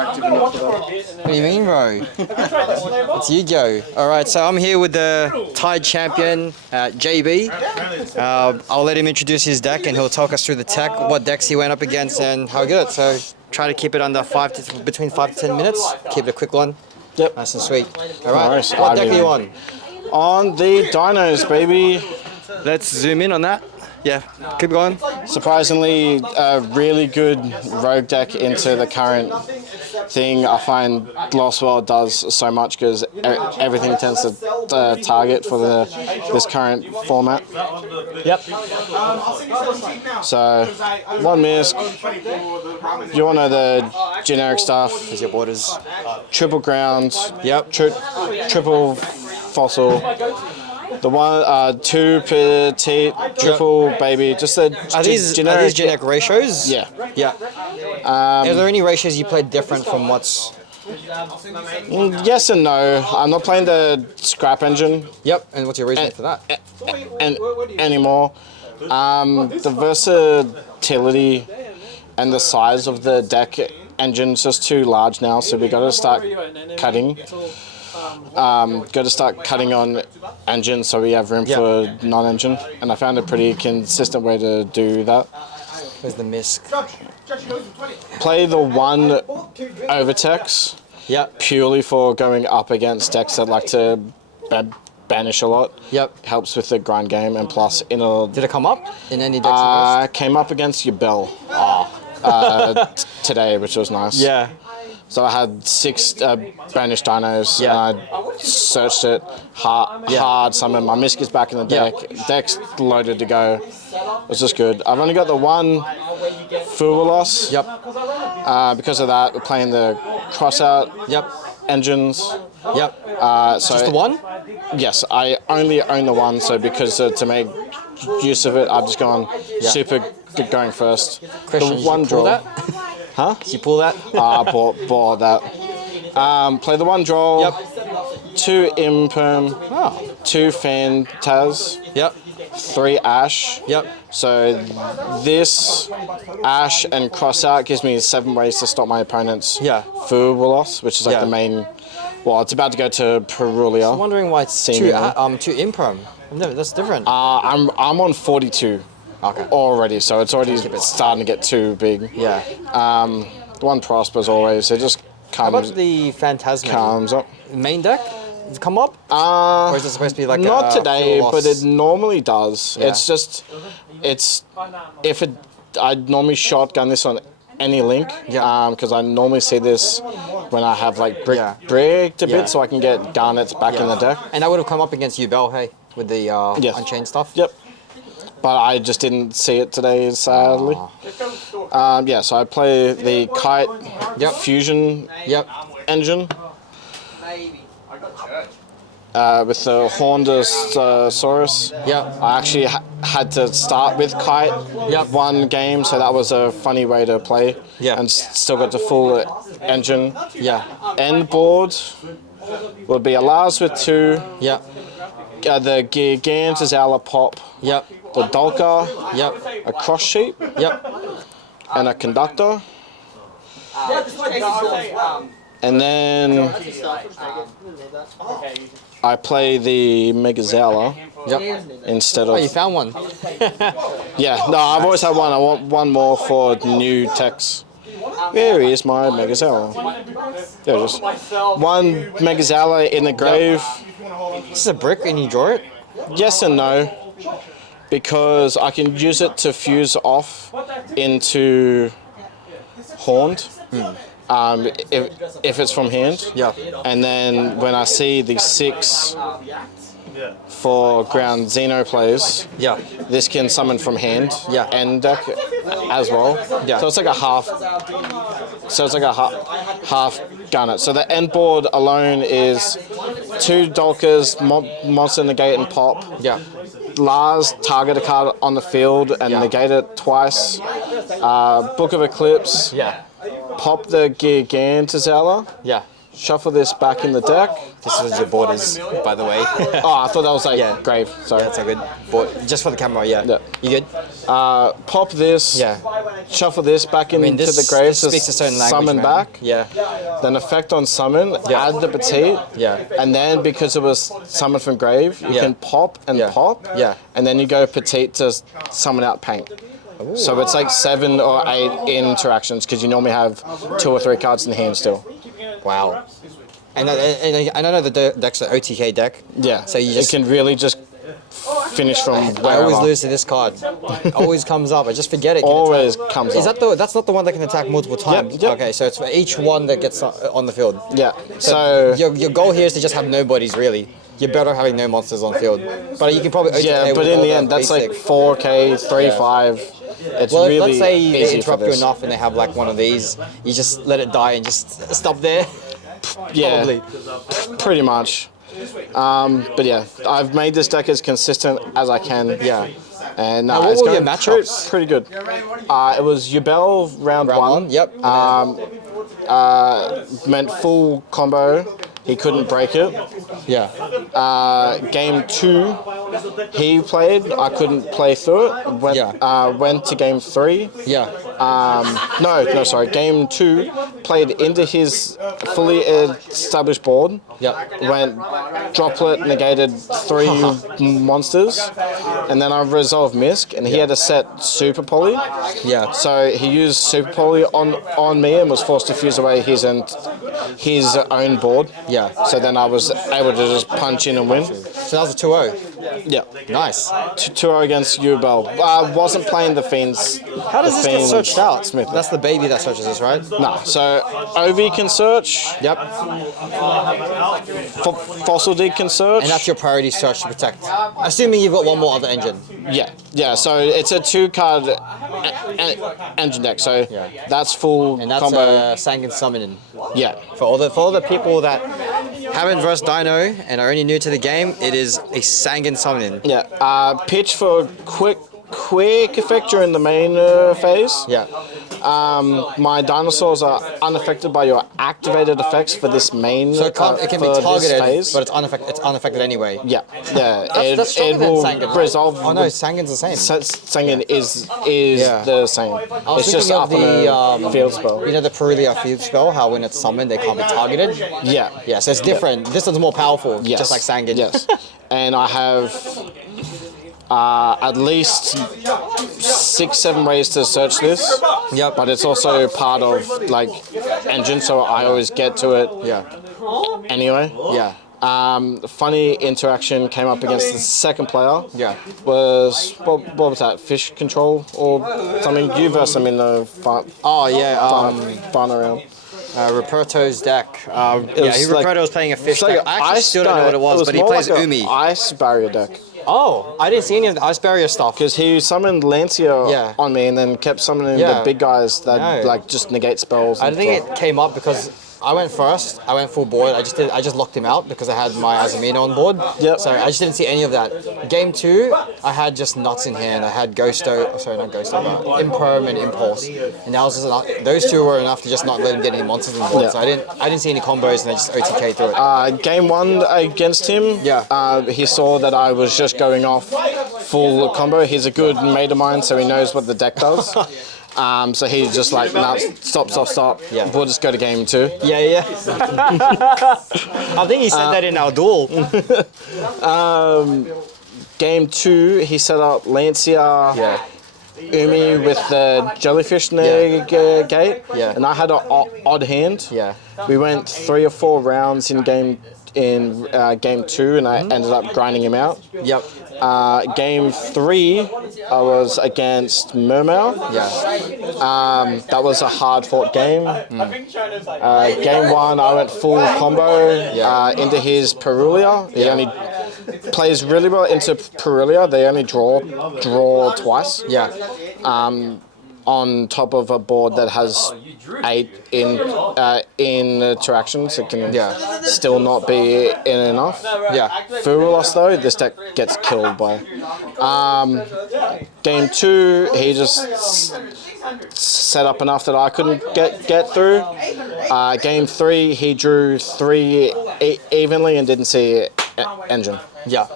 What do you mean, bro? It's Yu-Gi-Oh! Alright, so I'm here with the Tide champion, JB. I'll let him introduce his deck and he'll talk us through the tech, what decks he went up against and how good. So try to keep it under between 5 to 10 minutes. Keep it a quick one. Yep. Nice and sweet. Alright, Nice. what deck are you on? On the Dinos, baby. Let's zoom in on that. Yeah, keep going. Surprisingly, a really good rogue deck into the current thing. I find Lost World does so much because everything tends to target for this current format. Yep. So, one misc. You all know the generic stuff. There's your borders. Triple ground. Yep. Triple fossil. The one, two petite, triple baby, just the Are these generic ratios? Yeah. Yeah. Are there any ratios you played different from what's... Yes and no. I'm not playing the scrap engine. Yep, and what's your reason for that? Anymore. The versatility and the size of the deck engine's just too large now, so we got to start cutting. Got to start cutting on engine so we have room for non-engine, and I found a pretty consistent way to do that. Where's the misc? Play the one overtex purely for going up against decks that like to banish a lot. Yep. Helps with the grind game, and plus in a... Did it come up in any decks? Came up against your bell today, which was nice. Yeah. So I had 6 banished dinos, and I searched it hard summoned. My misc is back in the deck. Deck's loaded to go. It's just good. I've only got the one Fuwalos. Yep. Because of that, we're playing the crossout engines. Yep. So just the one? Yes, I only own the one, so because to make use of it, I've just gone super good going first. Question, the one draw. That? Huh? Did you pull that? Bought that. Play the one draw. Yep. 2 imperm. 2 Phantaz. Yep. 3 ash. Yep. So this ash and cross out gives me 7 ways to stop my opponent's Fuwalos, which is like the main. Well, it's about to go to Perulia. I'm wondering why it's 2 imperm. No, that's different. I'm on 42. Okay. Already, so it's already starting to get too big. Yeah. The one prospers always. It just comes. How about the Phantasm? Comes up. Main deck? Does it come up? Or is it supposed to be like not today, but it normally does. Yeah. It's just, if I normally shotgun this on any link. Because I normally see this when I have like bricked a bit, so I can get garnets back in the deck. And that would have come up against Ubel, hey, with the Unchained stuff. Yep. But I just didn't see it today, sadly. So I play the Kite Fusion engine with the Horndosaurus. I actually had to start with Kite one game, so that was a funny way to play. And still got the full engine. End board would be a Lars with 2. The Gigantazala pop. The Dolka, a cross sheep, and a conductor, and then I play the Megazala instead of. Oh, you found one. No, I've always had one. I want one more for new techs. Where is my Megazala? There it is. One Megazala in the grave. This is a brick and you draw it? Yes and no. Because I can use it to fuse off into Horned, if it's from hand. And then when I see the 6 for ground Xeno plays, this can summon from hand and deck as well. So it's like a half. So it's like a half garnet. So the end board alone is 2 Dolkers, Monster Negate and Pop. Lars target a card on the field and negate it twice. Book of Eclipse. Pop the Gigantazala. Shuffle this back in the deck. This is your borders, by the way. I thought that was like grave. Sorry. That's a good board. Just for the camera, You good? Pop this. shuffle this back into the grave to summon back. Yeah. Then effect on summon, add the petite. Yeah. And then because it was summoned from grave, you can pop and pop. Yeah. And then you go petite to summon out paint. Ooh. So it's like 7 or 8 interactions because you normally have 2 or 3 cards in hand still. Wow. And I know the deck's an OTK deck. Yeah. So you just it can really just finish from wherever. I always lose to this card. Always comes up. I just forget it. Always comes up. Is that's not the one that can attack multiple times? Yep. Okay, so it's for each one that gets on the field. Yeah. So your goal here is to just have nobodies, really. You're better having no monsters on field. But you can probably OTK. Yeah, but in the end, that's like 4K, 3-5. It's well, really let's say they easy interrupt you enough and they have like one of these, you just let it die and just stop there. Yeah, probably. Pretty much. But yeah, I've made this deck as consistent as I can. Yeah. And what it's were your going matchups? pretty good. It was Yubel round 1. Yep. Meant full combo. He couldn't break it. Yeah. Game 2, he played. I couldn't play through it. Went to game 3. Yeah. No, sorry. Game 2, played into his fully established board. Yeah. Went droplet, negated 3 monsters, and then I resolved misc, and he had a set super poly. Yeah. So he used super poly on me and was forced to fuse away his own board. Yeah. So then I was able to just punch in and win. So that was a 2-0. Yeah. Nice. 2-0 against Ubel. I wasn't playing the Fiends. How does this get searched out? Smith. That's the baby that searches this, right? No. So OV can search. Yep. Fossil Dig can search. And that's your priority search to protect. Assuming you've got one more other engine. Yeah. So it's a 2-card engine deck. So that's full and that's combo. Sanguine Summoning. Yeah. For all the people that haven't versed DINO and are only new to the game, it is a Sanguine Summoning. Yeah. Pitch for quick effect during the main phase. Yeah. My dinosaurs are unaffected by your activated effects for this main. So it can be targeted, but it's unaffected anyway. Yeah. That's it will Sanguine, resolve. Right? Oh no, Sanguine's the same. Sanguine is the same. It's just up on a field spell. You know the Perulia field spell, how when it's summoned they can't be targeted? Yeah. Yeah, so it's different. This one's more powerful, just like Sanguine. Yes. And I have at least 6-7 ways to search this. Yep. But it's also part of like engine, so I always get to it. Yeah. Anyway. Yeah. Funny interaction came up against the second player. Yeah. Was what was that? Fish control or something? You versed him in the fun. Oh yeah. Fun around. Ruperto's deck. Ruperto was playing a fish deck. I actually still don't know what it was, but he plays like Umi. Ice barrier deck. Oh, I didn't see any of the ice barrier stuff. Because he summoned Lancia on me and then kept summoning the big guys that like just negate spells. I think it came up because I went first. I went full board. I just locked him out because I had my Azamino on board. Yep. So I just didn't see any of that. Game 2, I had just nuts in hand. I had Imperm and Impulse, and that was just those 2 were enough to just not let him get any monsters on board. So I didn't see any combos, and I just OTK through it. Game 1 against him. He saw that I was just going off full combo. He's a good mate of mine, so he knows what the deck does. So he's just like, nah, stop. Yeah. We'll just go to game 2. Yeah. I think he said that in our duel. Game 2, he set up Lancia, Umi with the jellyfish gate, and I had an odd hand. Yeah. We went 3 or 4 rounds in game 2, and I ended up grinding him out. Yep. Game 3, I was against Mermail. Yeah. That was a hard-fought game. Game 1, I went full combo into his Perulia. He only plays really well into Perulia. They only draw twice. Yeah. On top of a board that has 8 interactions, it can still not be in enough. Yeah. Furulos though, this deck gets killed by. Game 2, he just set up enough that I couldn't get through. Game 3, he drew 3 evenly and didn't see engine. Yeah.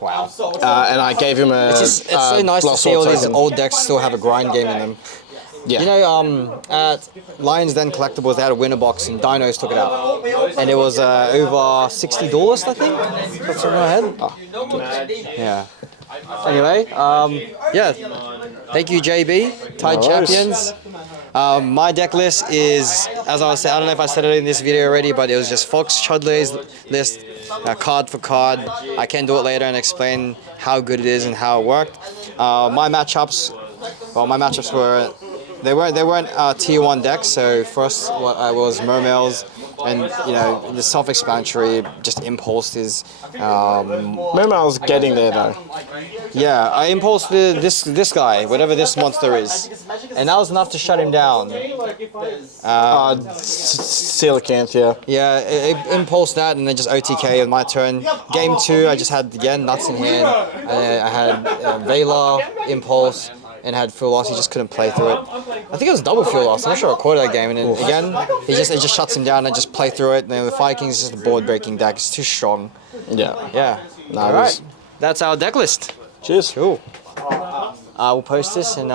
Wow. And I gave him a. It's so nice to see all these old decks still have a grind game in them. Yeah. You know, at Lions Den Collectibles, they had a winner box and Dinos took it out. And it was over $60, I think. That's in my head. Oh, yeah. Anyway, yeah. Thank you, JB. Tide No worries. Champions. My deck list is, as I was saying, I don't know if I said it in this video already, but it was just Fox Chudley's list, card for card. I can do it later and explain how good it is and how it worked. My matchups were, they weren't tier 1 decks. So first, what I was Mermails, and you know, the self-explanatory, just Impulse is. Mermail's getting there though. Yeah, I impulsed this guy, whatever this monster is, and that was enough to shut him down. Coelacanth, yeah. Yeah, it impulsed that and then just OTK on my turn. Game 2, I just had, again, nuts in hand. I had Vela, Impulse, and had full loss. He just couldn't play through it. I think it was double full loss. I'm not sure I caught that game. And then again, it just shuts him down and I just play through it. And then the Fire King's just a board-breaking deck. It's too strong. Yeah. Yeah. All right. That's our deck list. Cheers. Cool. We'll post this and.